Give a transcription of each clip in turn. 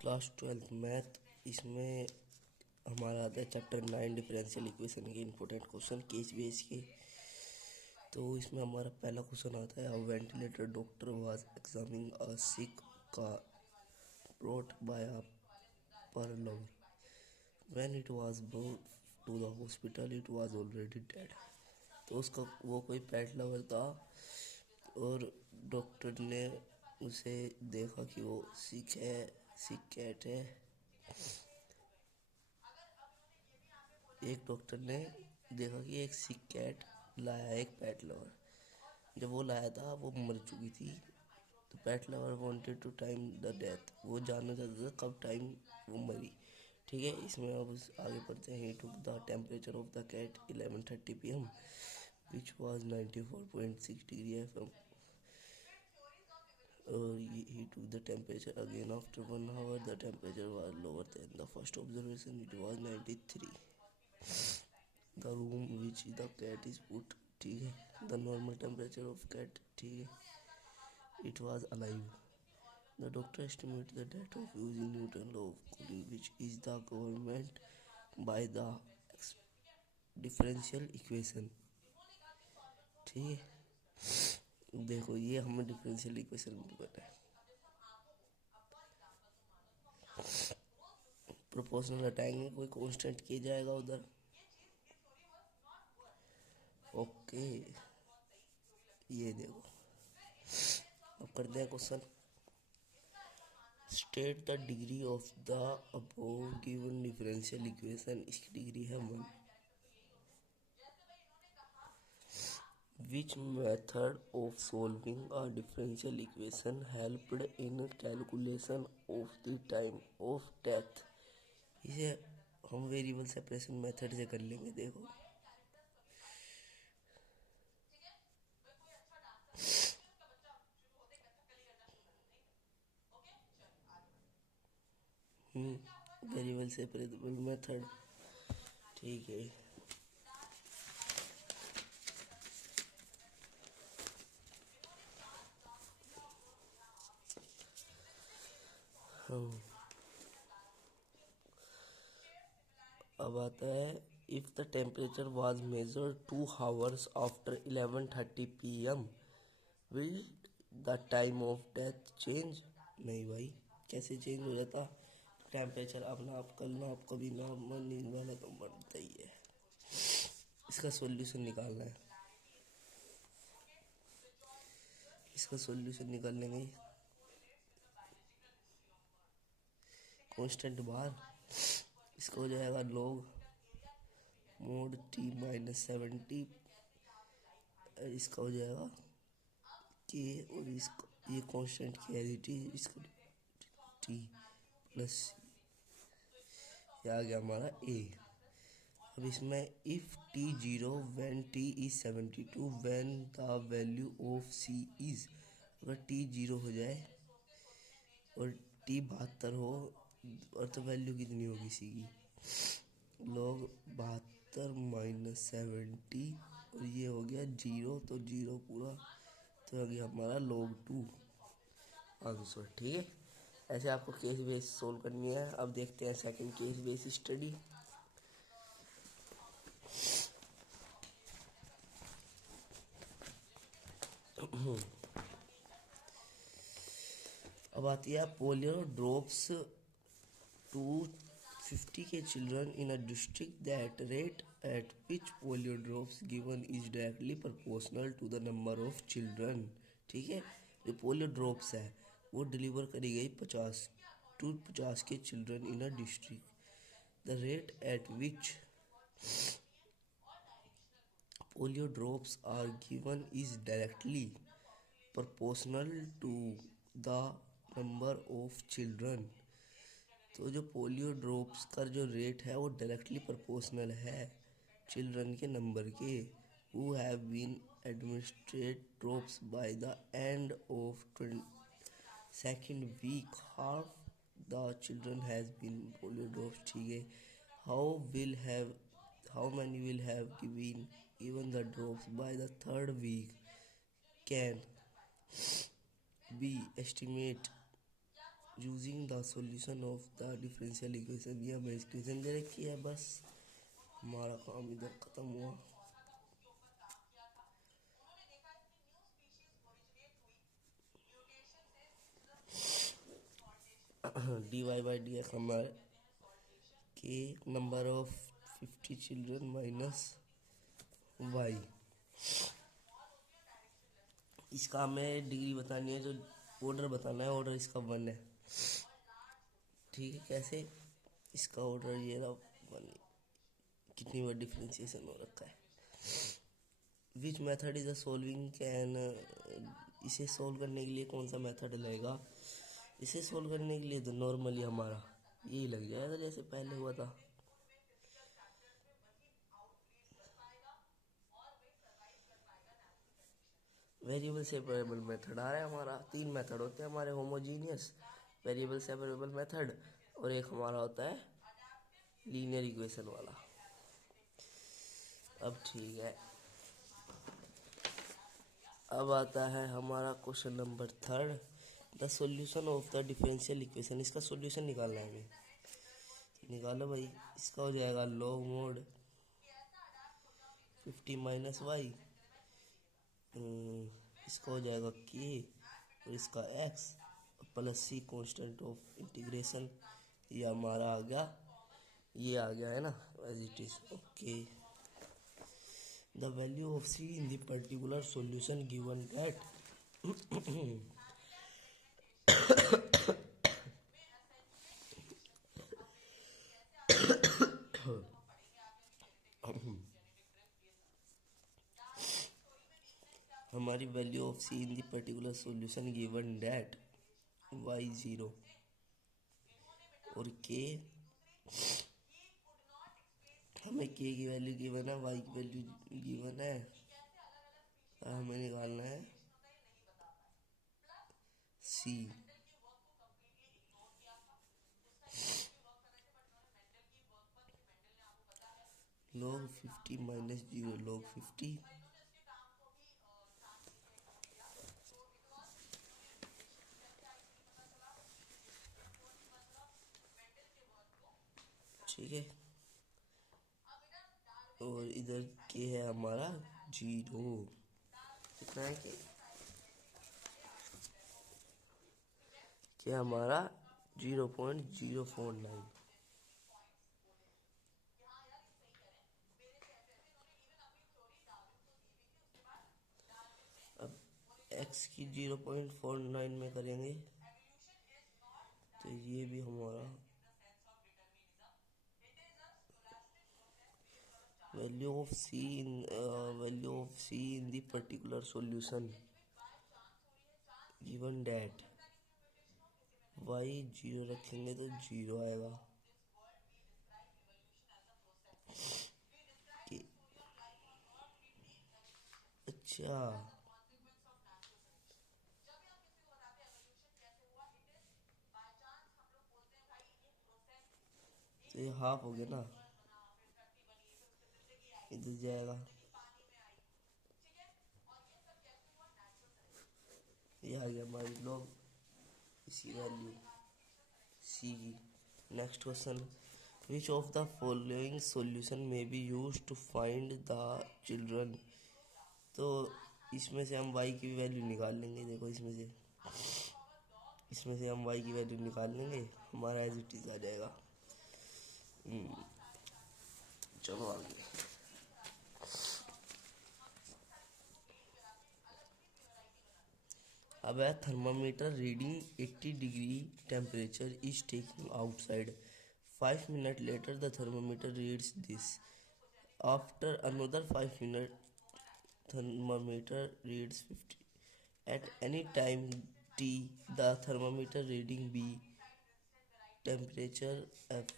Class 12 math. इसमें हमारा आता है चैप्टर 9 डिफरेंशियल इक्वेशन के इंपॉर्टेंट क्वेश्चन केस बेस के। तो इसमें हमारा पहला क्वेश्चन आता है, ventilator doctor was examining a sick car brought by a pet lover when it was brought to the hospital it was already dead. तो उसका वो कोई पेट लवर था और डॉक्टर ने उसे देखा कि वो सिक कैट है। एक डॉक्टर ने देखा कि एक सिक कैट लाया, एक पेट लवर। जब वो लाया था वो मर चुकी थी। तो pet lover wanted to time the death, वो जानना चाहता था कब टाइम वो मरी। ठीक है, इसमें अब आगे बढ़ते हैं। He took the temperature of the cat 11:30 PM which was 94.6 degree FM। He took the temperature again after 1 hour. The temperature was lower than the first observation. It was 93. The room which the cat is put, ठीक है, the normal temperature of cat, ठीक है, it was alive. The doctor estimated the date of using Newton law of cooling, which is the government by the differential equation। ठीक है, देखो ये हमें differential equation में पता है। प्रोपोर्शनल हटाएंगे, कोई कांस्टेंट किया जाएगा उधर। ओके, ये देखो अब करते हैं question. State the degree of the above given differential equation. इसकी डिग्री है 1। Which method of solving a differential equation helped in calculation of the time of death. इसे हम वेरिएबल सेपरेशन मेथड से कर लेंगे। देखो वेरिएबल सेपरेबल मेथड, ठीक है। अब आता है, if the temperature was measured 2 hours after 11:30 PM will the time of death change. नहीं भाई, कैसे चेंज हो जाता टेम्परेचर? अब नाप कल नाप कभी नाप मरने वाला तो मरता ही है। इसका सॉल्यूशन निकालना है। इसका सॉल्यूशन निकाल लेंगे। कांस्टेंट बार, इसका हो जाएगा log mod T-70। इसका हो जाएगा के, और इसका ये कांस्टेंट की है टी, इसका टी प्लस, ये आ गया हमारा ए। अब इसमें if T0 when T is 72 when the value of C is, अगर T0 हो जाए और T 72 हो और तो वैल्यू कितनी होगी C की? log 72 - 70, और ये हो गया 0, तो 0 पूरा, तो आ गया हमारा log 2 आंसर। ठीक है, ऐसे आपको केस बेस सोल्व करनी है। अब देखते हैं सेकंड केस बेस स्टडी। अब आती है पोलियो ड्रॉप्स 250 के children in a district that rate at which polio drops given is directly proportional to the number of children. ठीक है, जो पोलियो ड्रॉप्स है वो डिलीवर करी गई 50 के children in a district. The rate at which polio drops are given is directly proportional to the number of children। तो जो पोलियो ड्रॉप्स का जो रेट है वो डायरेक्टली प्रोपोर्शनल है चिल्ड्रन के नंबर के। who have been administered drops by the end of 22nd week, half the children has been polio drops। ठीक है, how will have how many will have given the drops by the 3rd week can be estimate using the solution of the differential equation. ये हमें equation दे रखी है, बस हमारा काम इधर खत्म हुआ। dy बाई डी एक्स हमारे के number of 50 children minus Y. इसका हमें डिग्री बतानी है, जो ऑर्डर बताना है। ऑर्डर इसका 1 है, ठीक है। कैसे? इसका ऑर्डर ये रहा 1। कितनी बार डिफ्रेंशिएशन हो रखा है। Which method is a solving can, इसे सॉल्व करने के लिए कौन सा मेथड लगेगा? इसे सॉल्व करने के लिए तो नॉर्मली हमारा यही लग जाएगा जैसे पहले हुआ था। वेरिएबल सेपरेबल मेथड आ रहा है हमारा। 3 मेथड होते हैं हमारे, होमोजीनियस, वेरिएबल सेपरेबल मेथड, और एक हमारा होता है लीनियर इक्वेशन वाला। अब ठीक है, अब आता है हमारा question number 3, the solution of the differential equation. इसका सॉल्यूशन निकालना है हमें। निकालो भाई। इसका हो जाएगा लॉग मोड 50 माइनस वाई, इसका हो जाएगा के, और इसका X plus C constant of integration. ये हमारा आ गया, ये आ गया है ना, as it is. Okay, the value of C in the particular solution given that हमारी value of C in the particular solution given that Y 0 और के, हमें के की वैल्यू गिवन है, वाई की वैल्यू गिवन है, हमें निकालना है सी। log 50 माइनस 0 log 50, ठीक है। और इधर के है हमारा 0, कितना है के हमारा 0.049। अब x की 0.49 में करेंगे तो ये भी हमारा value of C in the particular solution given that Y 0 रखेंगे तो 0 आएगा। कि अच्छा, तो ये हाफ हो गया ना, इधर जाएगा, ये आ गया हमारी लॉग इसी वैल्यू सी की। Next question, which of the following solution में be use to find the children. तो इसमें से हम y की वैल्यू निकाल लेंगे। देखो इसमें से हम y की वैल्यू निकाल लेंगे, हमारा एज इट इज आ जाएगा। चलो आगे। अब है thermometer reading 80 degree temperature is taking outside. 5 minute later the thermometer reads this. After another 5 minute thermometer reads 50. At any time t, the thermometer reading b, temperature f,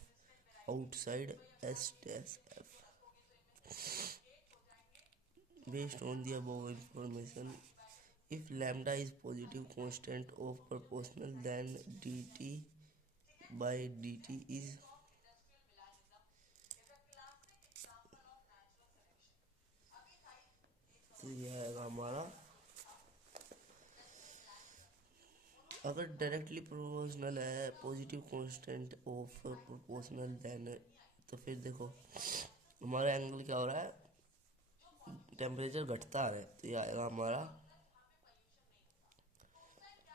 outside s dash f. Based on the above information, if lambda is positive constant of proportional, then dt by dt is, तो यह आएगा हमारा अगर directly proportional है positive constant of proportional then, तो फिर देखो हमारा एंगल क्या हो रहा है, टेम्परेचर घटता है, तो ये आएगा हमारा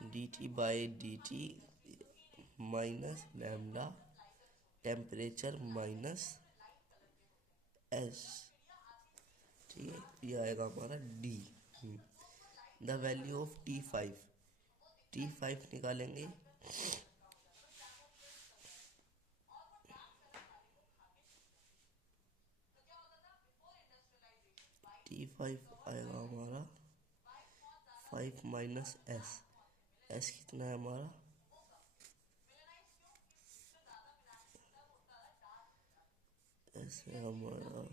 D T by D T minus lambda temperature minus S. ठीक है, ये आएगा हमारा D. The value of T five निकालेंगे। टी फाइव आएगा हमारा 5 - एस कितना है हमारा, एस है हमारा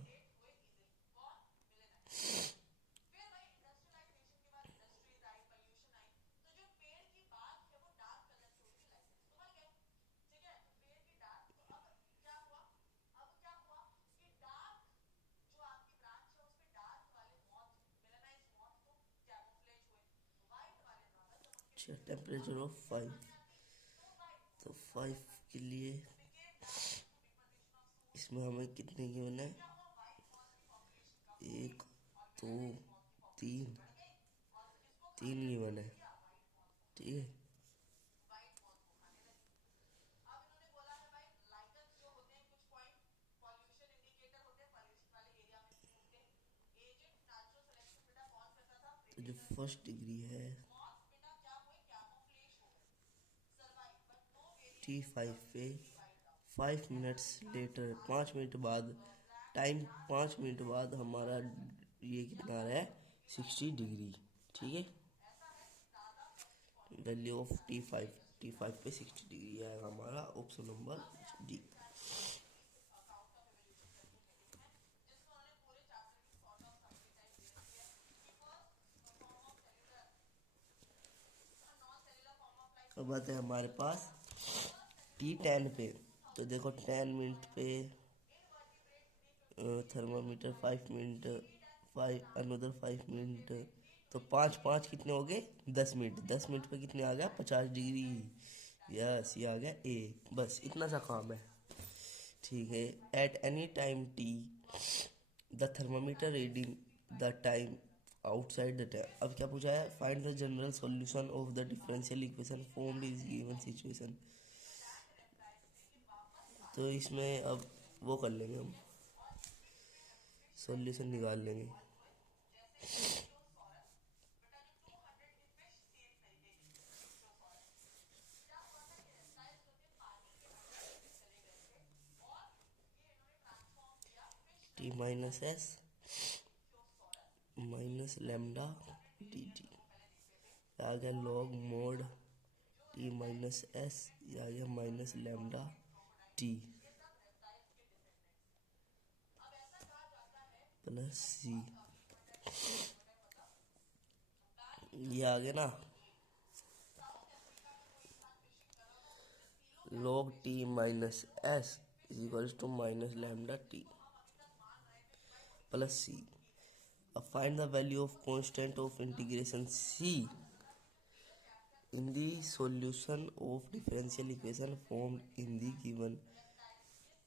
टेम्परेचर ऑफ 5। तो 5 के लिए इसमें हमें कितने गिवन है, 1 2 3, 3 गिवन है। ठीक है, तो जो फर्स्ट डिग्री है T5 पे 5 मिनट्स लेटर, 5 मिनट बाद, टाइम 5 मिनट बाद हमारा ये कितना आ रहा है, 60 डिग्री। ठीक है, वैल्यू ऑफ टी फाइव पे 60 डिग्री आएगा हमारा ऑप्शन नंबर डी। अब बात है हमारे पास T10 पे। तो देखो 10 मिनट पे थर्मामीटर 5 मिनट, 5 तो 5 5 कितने हो गए, 10 मिनट, 10 मिनट पे कितने आ गया, 50 डिग्री। यस, ये आ गया ए। बस इतना सा काम है। ठीक है, at any time T the thermometer reading the time outside the tap. अब क्या पूछा है, find the general solution of the differential equation formed is given situation. तो इसमें अब वो कर लेंगे हम, सॉल्यूशन निकाल लेंगे। T minus S minus lambda D T, आ गया log mod T minus S, आ गया minus lambda T plus C. ये आ गया ना, log t minus S is equals to minus lambda T plus C. अब find the value of constant of integration C in the solution of differential equation formed in the given.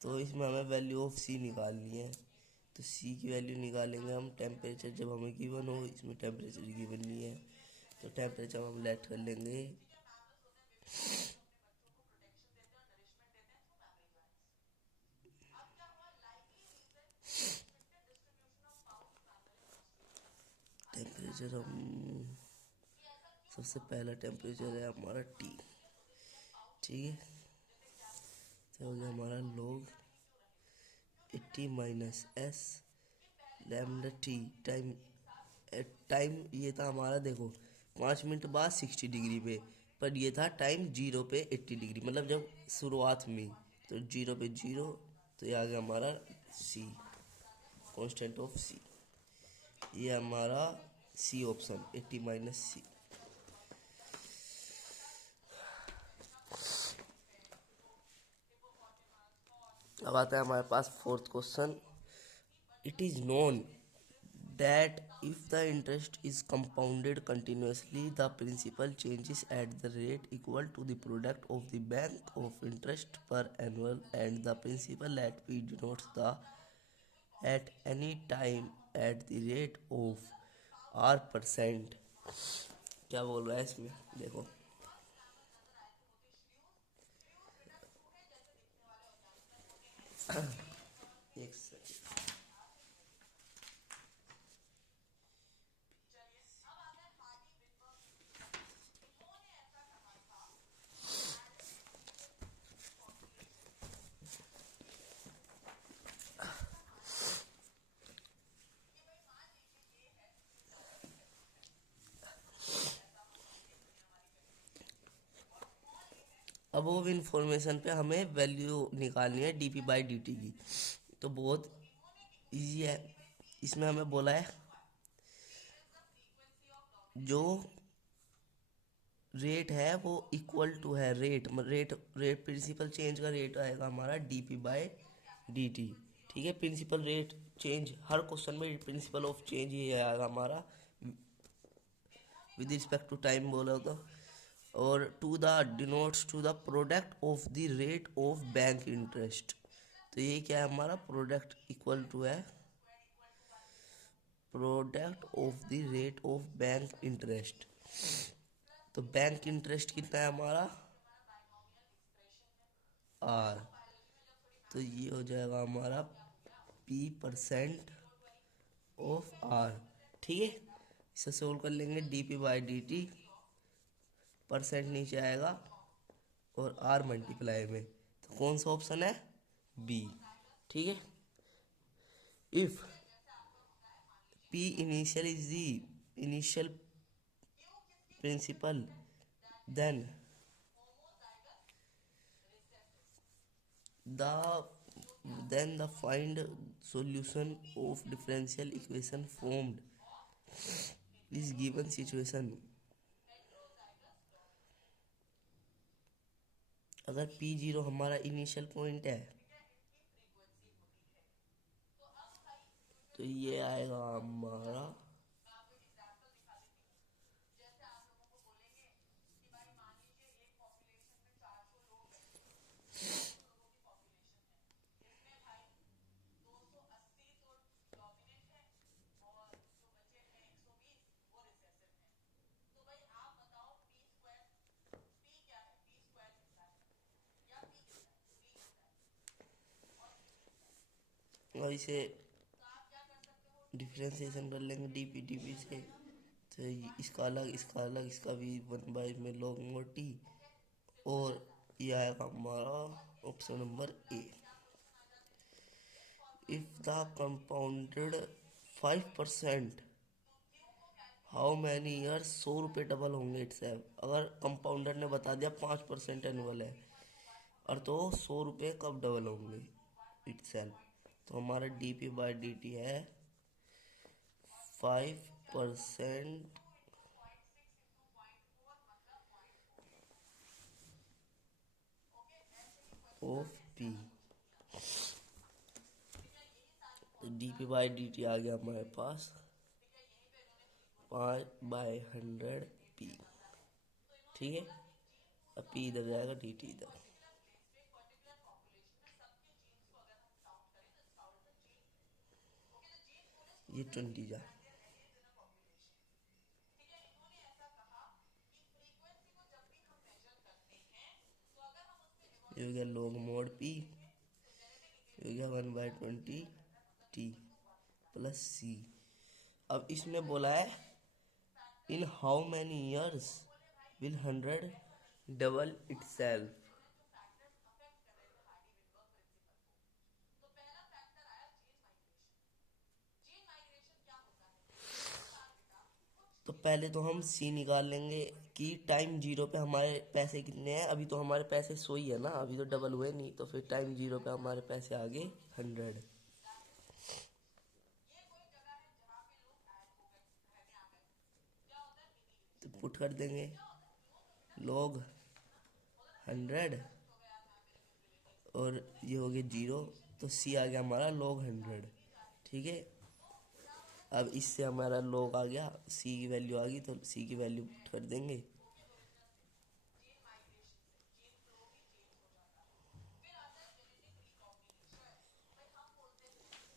तो इसमें हमें value of सी निकालनी है। तो सी की value निकालेंगे हम, टेम्परेचर जब हमें गिवन हो, इसमें टेम्परेचर गिवन नहीं है, तो टेम्परेचर हम लेट कर लेंगे टेम्परेचर हम, सबसे पहला टेम्परेचर है हमारा टी। ठीक है, तो हो गया हमारा log 80 minus S lambda T time. Time ये था हमारा, देखो 5 मिनट बाद 60 डिग्री पे, पर ये था टाइम 0 पे 80 डिग्री, मतलब जब शुरुआत में, तो 0 पे 0, तो ये आ गया हमारा सी, कांस्टेंट ऑफ सी। ये हमारा सी ऑप्शन 80 माइनस सी। अब आता है हमारे पास fourth question. It is known that If the interest is compounded continuously, the principal changes at the rate equal to the product of the bank of interest per annual and the principal at P denotes the at any time at the rate of R%. क्या बोल रहा है इसमें देखो। एक second. अब वो information पे हमें वैल्यू निकालनी है D P by D T की, तो बहुत इजी है। इसमें हमें बोला है जो रेट है वो इक्वल टू है रेट रेट प्रिंसिपल चेंज का रेट आएगा हमारा D P by D T. ठीक है, प्रिंसिपल रेट चेंज हर क्वेश्चन में प्रिंसिपल ऑफ चेंज ये आएगा हमारा विद रिस्पेक्ट टू टाइम बोला तो। और to the denotes to the product of the rate of bank interest, तो ये क्या है हमारा प्रोडक्ट इक्वल टू है product of the rate of bank interest. तो बैंक इंटरेस्ट कितना है हमारा आर, तो ये हो जाएगा हमारा P% ऑफ आर। ठीक है, इसे सोल्व कर लेंगे D P by D T, percent नीचे आएगा और आर मल्टीप्लाई में, तो कौन सा ऑप्शन है बी। ठीक है, if P initial is the initial principal then the find solution of differential equation formed is given situation। अगर P0 हमारा इनिशियल पॉइंट है तो ये आएगा हमारा और इसे डिफ्रेंसिएशन कर लेंगे डी पी से, तो इसका अलग इसका अलग इसका भी 1 बाई में लॉग मोटी, और ये आएगा हमारा option number A. If the compounded 5%, how many years 100 रुपये डबल होंगे इट्स। अगर कंपाउंडर ने बता दिया 5% एनुअल है और तो 100 रुपये कब डबल होंगे इट्स, तो हमारा D P by D T है 5% of P. D P by D T आ गया हमारे पास 5/100 पी। ठीक है, अब पी इधर जाएगा डी टी इधर, ये 20 जा, ये हो गया लॉग मोड पी, ये हो गया 1/20 टी प्लस सी। अब इसमें बोला है in how many years will 100 double itself. तो पहले तो हम सी निकाल लेंगे कि टाइम 0 पे हमारे पैसे कितने हैं। अभी तो हमारे पैसे 100 ही है ना, अभी तो डबल हुए नहीं, तो फिर टाइम 0 पे हमारे पैसे आ गए 100। तो पुट कर देंगे लॉग 100 और ये हो गया 0, तो सी आ गया हमारा log 100। ठीक है, अब इससे हमारा log आ गया, c की वैल्यू आ गई तो c की वैल्यू कर देंगे।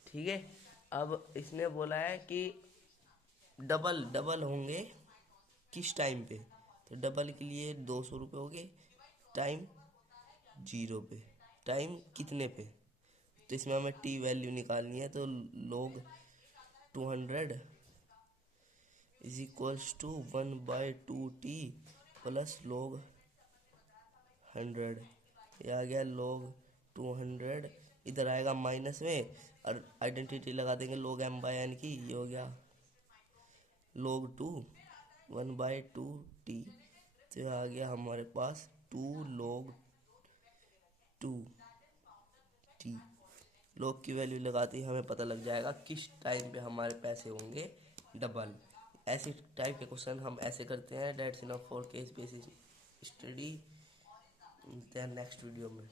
ठीक है, अब इसने बोला है कि डबल डबल होंगे किस टाइम पे, तो डबल के लिए 200 रुपये हो गए टाइम 0 पे, टाइम कितने पे, तो इसमें हमें टी वैल्यू निकालनी है, तो log 200 is equals to 1/2t plus log 100। ये आ गया log 200, इधर आएगा माइनस में और आइडेंटिटी लगा देंगे log m/n की, ये हो गया log 2 1/2t, तो ये आ गया हमारे पास 2 log 2t। log की वैल्यू लगाते ही हमें पता लग जाएगा किस टाइम पे हमारे पैसे होंगे डबल। ऐसे टाइप के क्वेश्चन हम ऐसे करते हैं। Dates enough for case basis study. Next video में।